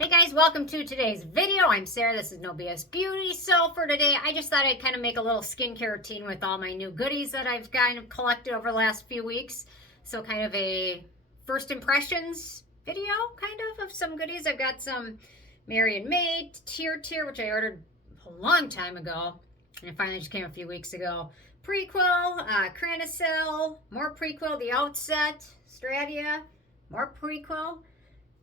Hey guys, welcome to today's video. I'm Sarah, this is No BS Beauty. So for today, I just thought I'd kind of make a little skincare routine with all my new goodies that I've kind of collected over the last few weeks. So kind of a first impressions video, kind of some goodies. I've got some Mary & May Tirtir, which I ordered a long time ago. And it finally just came a few weeks ago. Prequel, Kranicell, more Prequel, the Outset, Stratia, more Prequel.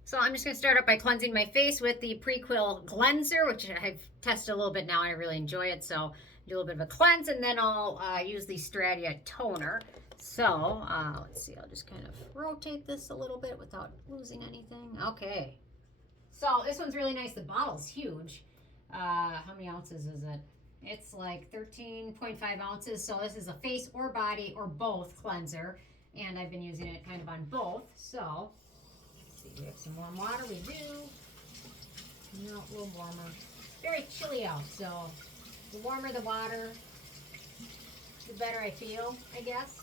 So I'm just going to start out by cleansing my face with the Prequel Gleanser, which I've tested a little bit now and I really enjoy it. So do a little bit of a cleanse and then I'll use the Stratia toner. So let's see, I'll just kind of rotate this a little bit without losing anything. Okay. So this one's really nice. The bottle's huge. How many ounces is it? It's like 13.5 ounces. So this is a face or body or both cleanser. And I've been using it kind of on both. So we have some warm water. We do. No, a little warmer. It's very chilly out, so the warmer the water, the better I feel, I guess.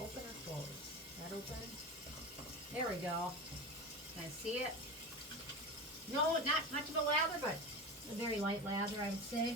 Open or close? Is that open? There we go. Can I see it? No, not much of a lather, but a very light lather, I would say.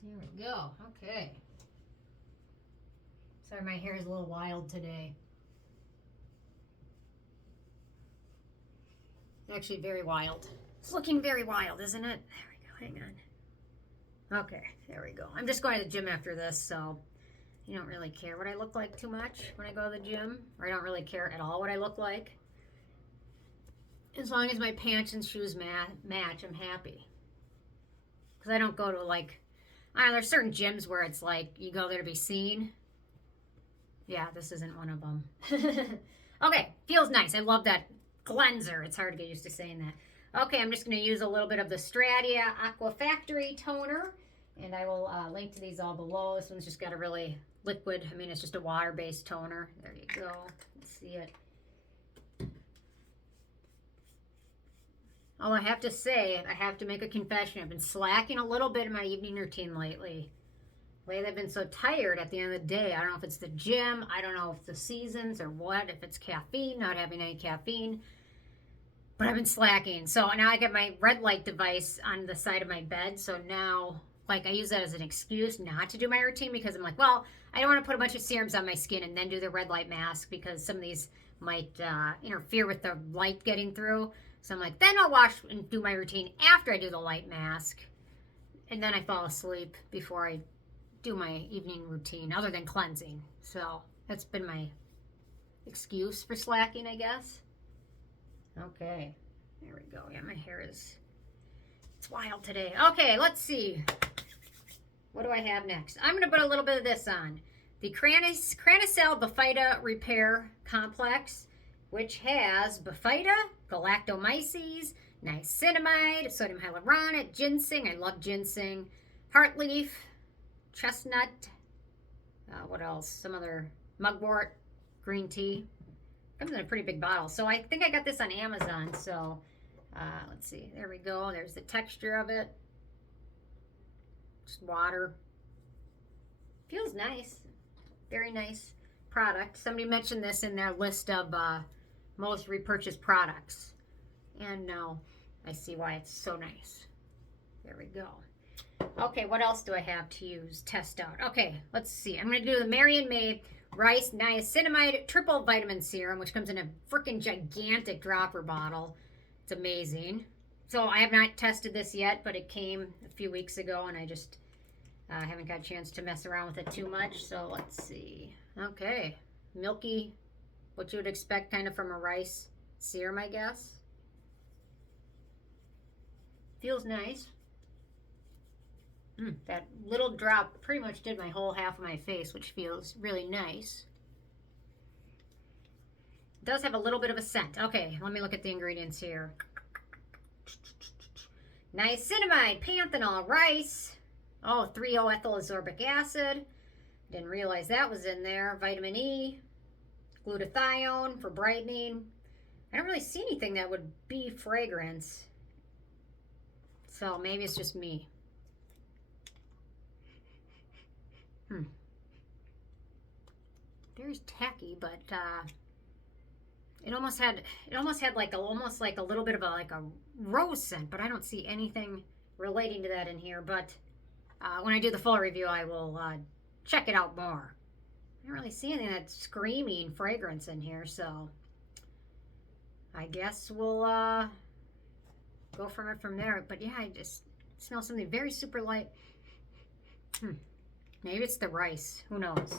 There we go. Okay. Sorry, my hair is a little wild today. Actually, very wild. It's looking very wild, isn't it? There we go. Hang on. Okay, there we go. I'm just going to the gym after this, so you don't really care what I look like too much when I go to the gym, or I don't really care at all what I look like. As long as my pants and shoes match, I'm happy. Because I don't go to like, I don't know, there's certain gyms where it's like you go there to be seen. Yeah, this isn't one of them. Okay, feels nice. I love that cleanser. It's hard to get used to saying that. Okay, I'm just going to use a little bit of the Stratia Aqua Factory toner. And I will link to these all below. This one's just got a really liquid, I mean, it's just a water-based toner. There you go. Let's see it. Oh, I have to say, I have to make a confession. I've been slacking a little bit in my evening routine lately. I've been so tired at the end of the day. I don't know if it's the gym. I don't know if it's the seasons or what. If it's caffeine, not having any caffeine. But I've been slacking. So now I got my red light device on the side of my bed. So now, like, I use that as an excuse not to do my routine because I'm like, well, I don't want to put a bunch of serums on my skin and then do the red light mask because some of these might interfere with the light getting through. So I'm like, then I'll wash and do my routine after I do the light mask. And then I fall asleep before I do my evening routine other than cleansing. So that's been my excuse for slacking, I guess. Okay, there we go. Yeah, my hair is, it's wild today. Okay, let's see. What do I have next? I'm going to put a little bit of this on. The Kranicell Bifida Repair Complex, which has Bifida, galactomyces, niacinamide, sodium hyaluronate, ginseng. I love ginseng. Heart leaf, chestnut, what else? Some other mugwort, green tea. Comes in a pretty big bottle. So I think I got this on Amazon. So let's see. There we go. There's the texture of it. Just water. Feels nice. Very nice product. Somebody mentioned this in their list of most repurchased products. And now I see why it's so nice. There we go. Okay, what else do I have to use, test out? Okay, let's see. I'm going to do the Mary & May Rice Niacinamide Triple Vitamin Serum, which comes in a freaking gigantic dropper bottle. It's amazing. So I have not tested this yet, but it came a few weeks ago, and I just haven't got a chance to mess around with it too much. So let's see. Okay, milky, what you would expect kind of from a rice serum, I guess. Feels nice. That little drop pretty much did my whole half of my face, which feels really nice. It does have a little bit of a scent. Okay, let me look at the ingredients here. Niacinamide, panthenol, rice. Oh, 3-O-ethyl ascorbic acid. Didn't realize that was in there. Vitamin E, glutathione for brightening. I don't really see anything that would be fragrance. So maybe it's just me. Very tacky, but it almost had like almost like a little bit of a rose scent, but I don't see anything relating to that in here. But when I do the full review, I will check it out more. I don't really see anything that's screaming fragrance in here, so I guess we'll go from there. But yeah, I just smell something very super light. Maybe it's the rice. Who knows?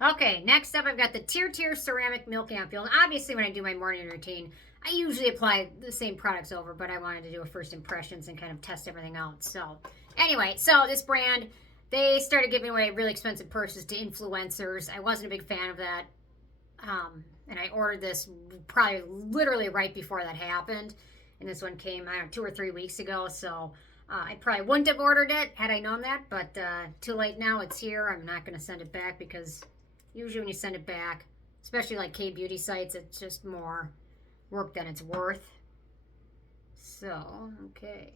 Okay, next up I've got the Tirtir Ceramic Milky Ampoule. Obviously when I do my morning routine, I usually apply the same products over, but I wanted to do a first impressions and kind of test everything out. So anyway, so this brand, they started giving away really expensive purses to influencers. I wasn't a big fan of that. And I ordered this probably literally right before that happened. And this one came, I don't know, 2 or 3 weeks ago. So I probably wouldn't have ordered it had I known that. But too late now, it's here. I'm not going to send it back because usually when you send it back, especially like K-beauty sites, it's just more work than it's worth. So, okay.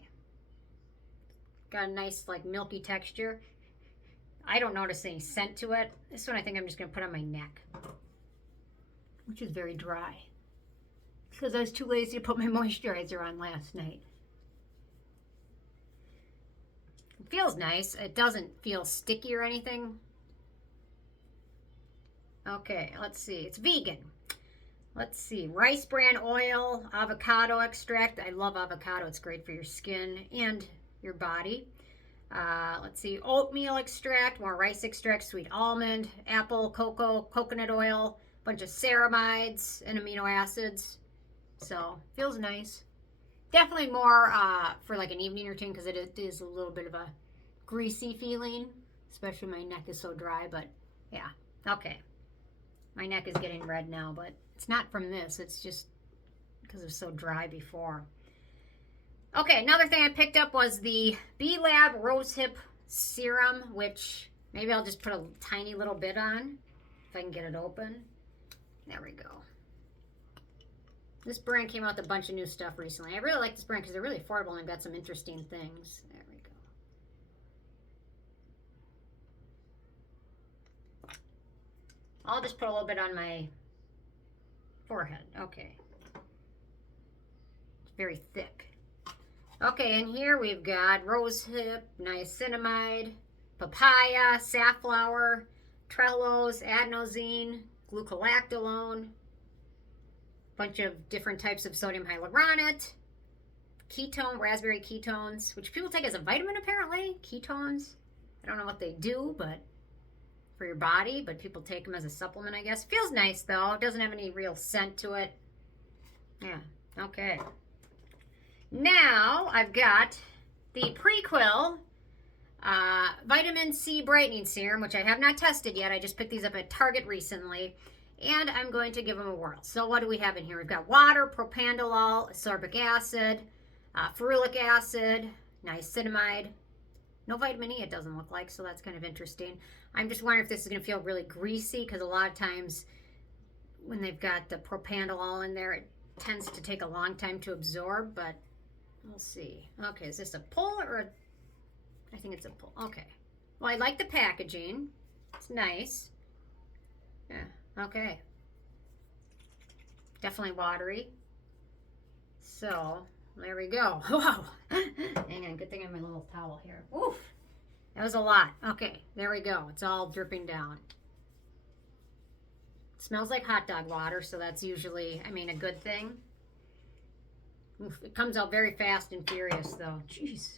Got a nice like milky texture. I don't notice any scent to it. This one I think I'm just going to put on my neck, which is very dry because I was too lazy to put my moisturizer on last night. It feels nice. It doesn't feel sticky or anything. Okay, let's see. It's vegan. Let's see. Rice bran oil, avocado extract. I love avocado. It's great for your skin and your body. Let's see. Oatmeal extract, more rice extract, sweet almond, apple, cocoa, coconut oil, bunch of ceramides and amino acids. So, feels nice. Definitely more for like an evening routine because it is a little bit of a greasy feeling, especially my neck is so dry, but yeah. Okay. My neck is getting red now, but it's not from this. It's just because it was so dry before. Okay, another thing I picked up was the B-Lab Rosehip Serum, which maybe I'll just put a tiny little bit on if I can get it open. There we go. This brand came out with a bunch of new stuff recently. I really like this brand because they're really affordable and got some interesting things. There we go. I'll just put a little bit on my forehead. Okay. It's very thick. Okay, and here we've got rosehip, niacinamide, papaya, safflower, trellos, adenosine, glucolactolone, bunch of different types of sodium hyaluronate, ketone, raspberry ketones, which people take as a vitamin apparently, ketones. I don't know what they do, but for your body, but people take them as a supplement, I guess. Feels nice though. It doesn't have any real scent to it. Yeah, okay. Now I've got the Prequel Vitamin C Brightening Serum, which I have not tested yet. I just picked these up at Target recently, and I'm going to give them a whirl. So what do we have in here? We've got water, propanolol, ascorbic acid, ferulic acid, niacinamide. No vitamin E, it doesn't look like, so that's kind of interesting. I'm just wondering if this is going to feel really greasy, because a lot of times when they've got the propanolol in there, it tends to take a long time to absorb, but we'll see. Okay, is this a pull or a... I think it's a pull. Okay. Well, I like the packaging. It's nice. Yeah, okay. Definitely watery. So, there we go. Whoa. Hang on, good thing I have my little towel here. Oof. That was a lot. Okay, there we go. It's all dripping down. It smells like hot dog water, so that's usually, I mean, a good thing. Oof, it comes out very fast and furious, though. Jeez.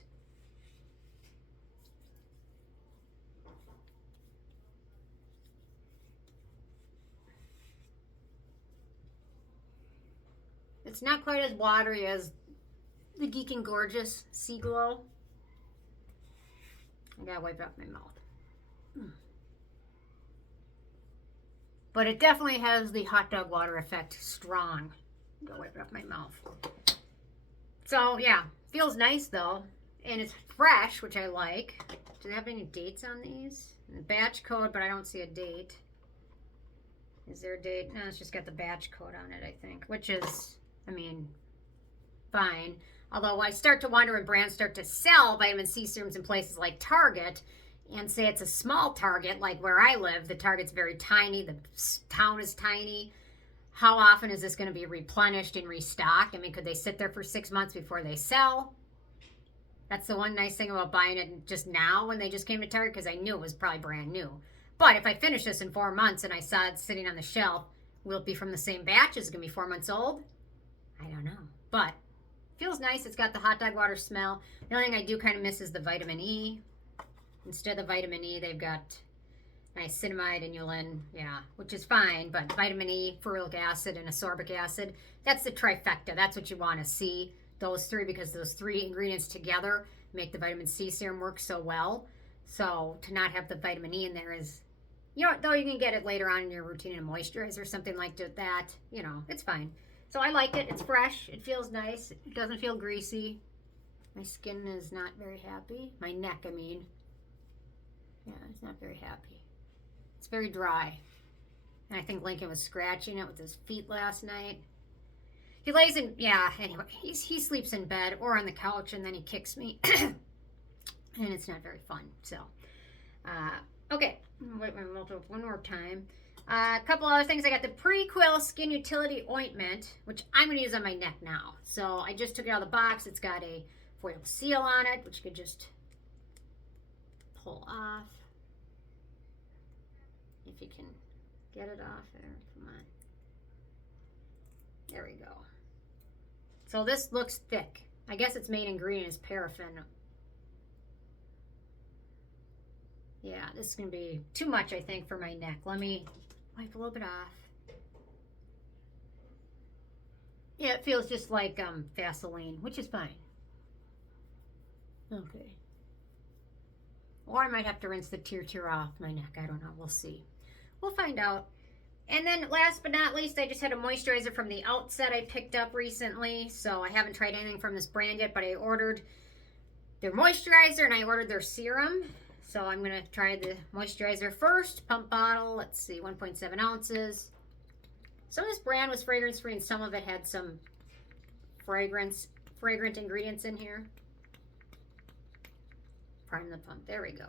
It's not quite as watery as the Geek and Gorgeous Sea Glow. I gotta wipe it off my mouth. But it definitely has the hot dog water effect strong. Go wipe it off my mouth. So yeah, feels nice though. And it's fresh, which I like. Do they have any dates on these? The batch code, but I don't see a date. Is there a date? No, it's just got the batch code on it, I think. Which is, I mean, fine. Although I start to wonder when brands start to sell vitamin C serums in places like Target and say it's a small Target, like where I live, the Target's very tiny, the town is tiny. How often is this going to be replenished and restocked? I mean, could they sit there for 6 months before they sell? That's the one nice thing about buying it just now when they just came to Target, because I knew it was probably brand new. But if I finish this in 4 months and I saw it sitting on the shelf, will it be from the same batch? Is it going to be 4 months old? I don't know. But feels nice. It's got the hot dog water smell. The only thing I do kind of miss is the vitamin E. Instead of vitamin E, they've got niacinamide, inulin, yeah, which is fine. But vitamin E, ferulic acid, and ascorbic acid, that's the trifecta. That's what you want to see, those three, because those three ingredients together make the vitamin C serum work so well. So to not have the vitamin E in there is, you know, though you can get it later on in your routine in a moisturizer or something like that, you know, it's fine. So I like it. It's fresh. It feels nice. It doesn't feel greasy. My skin is not very happy. My neck, I mean. Yeah, it's not very happy. It's very dry. And I think Lincoln was scratching it with his feet last night. He lays in, yeah, anyway, he sleeps in bed or on the couch, and then he kicks me. And it's not very fun. So, okay. Wait one more time. A couple other things. I got the Prequel Skin Utility Ointment, which I'm going to use on my neck now. So I just took it out of the box. It's got a foil seal on it, which you could just pull off. If you can get it off there. Come on. There we go. So this looks thick. I guess its main ingredient is paraffin. Yeah, this is going to be too much, I think, for my neck. Let me wipe a little bit off. Yeah, it feels just like Vaseline, which is fine. Okay. Or I might have to rinse the Tirtir off my neck. I don't know. We'll see. We'll find out. And then last but not least, I just had a moisturizer from the Outset I picked up recently. So I haven't tried anything from this brand yet, but I ordered their moisturizer and I ordered their serum. So I'm going to try the moisturizer first. Pump bottle. Let's see, 1.7 ounces. Some of this brand was fragrance-free and some of it had some fragrant ingredients in here. Prime the pump. There we go.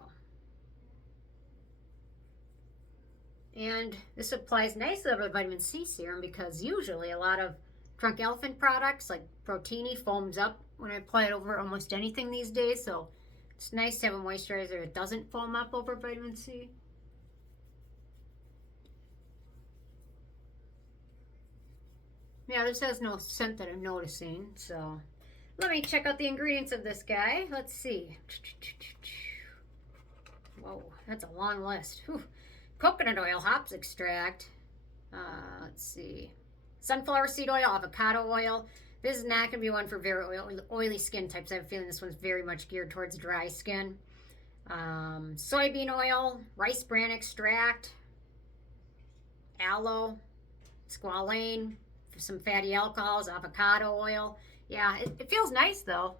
And this applies nicely over the vitamin C serum because usually a lot of Drunk Elephant products like Protini foams up when I apply it over almost anything these days. So it's nice to have a moisturizer that doesn't foam up over vitamin C. Yeah, this has no scent that I'm noticing. So let me check out the ingredients of this guy. Let's see. Whoa, that's a long list. Whew. Coconut oil, hops extract. Let's see. Sunflower seed oil, avocado oil. This is not going to be one for very oily skin types. I have a feeling this one's very much geared towards dry skin. Soybean oil, rice bran extract, aloe, squalane, some fatty alcohols, avocado oil. Yeah, it feels nice though.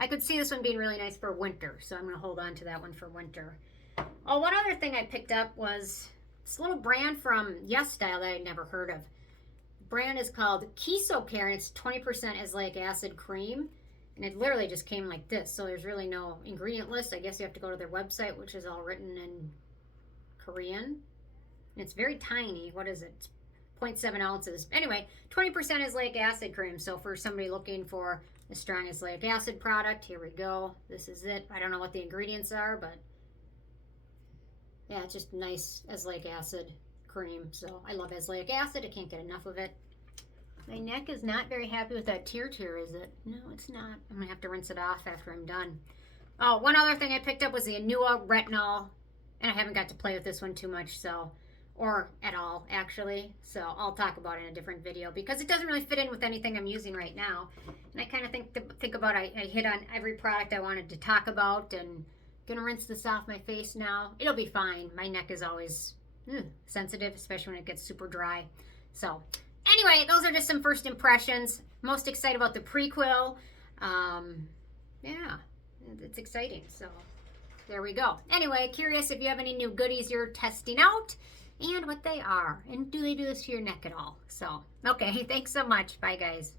I could see this one being really nice for winter, so I'm going to hold on to that one for winter. Oh, one other thing I picked up was this little brand from YesStyle that I'd never heard of. The brand is called Kisocare, and it's 20% azelaic acid cream. And it literally just came like this, so there's really no ingredient list. I guess you have to go to their website, which is all written in Korean. And it's very tiny. What is it? 0.7 ounces. Anyway, 20% azelaic acid cream. So for somebody looking for a strong azelaic acid product, here we go. This is it. I don't know what the ingredients are, but yeah, it's just nice azelaic acid cream. So I love azelaic acid. I can't get enough of it. My neck is not very happy with that Tirtir, is it? No, it's not. I'm going to have to rinse it off after I'm done. Oh, one other thing I picked up was the Anua Retinol. And I haven't got to play with this one too much, so, or at all, actually. So I'll talk about it in a different video because it doesn't really fit in with anything I'm using right now. And I kind of think about I hit on every product I wanted to talk about, and Gonna rinse this off my face now. It'll be fine. My neck is always sensitive, especially when it gets super dry. So anyway, those are just some first impressions. Most excited about the Prequel. Yeah, it's exciting. So there we go. Anyway, curious if you have any new goodies you're testing out and what they are. And do they do this to your neck at all? So, okay, thanks so much. Bye, guys.